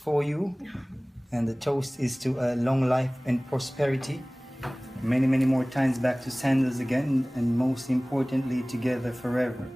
for you, and the toast is to long life and prosperity. Many, many more times back to Sandals again, and most importantly, together forever.